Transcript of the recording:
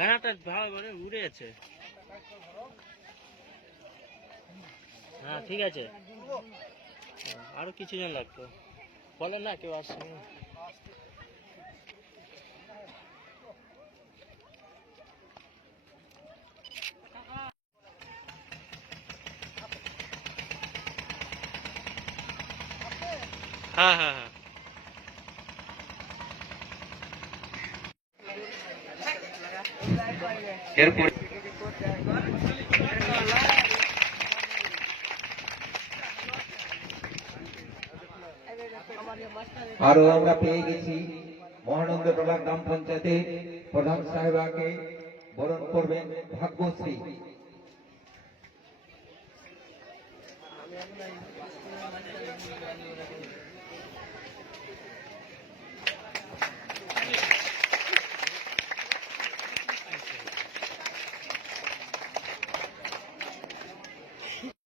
ব্যানারটা ভালো মানে উড়ে আছে হ্যাঁ ঠিক আছে। আরও কিছু জন লাগতো। বলেন না কেউ আসছে হ্যাঁ হ্যাঁ হ্যাঁ। হ্যাঁ এরপরে আরো আমরা পেয়ে গেছি মহানন্দটোলা গ্রাম পঞ্চায়েতে প্রধান সাহেবাকে বরণ করবেন ভাগ্যশ্রী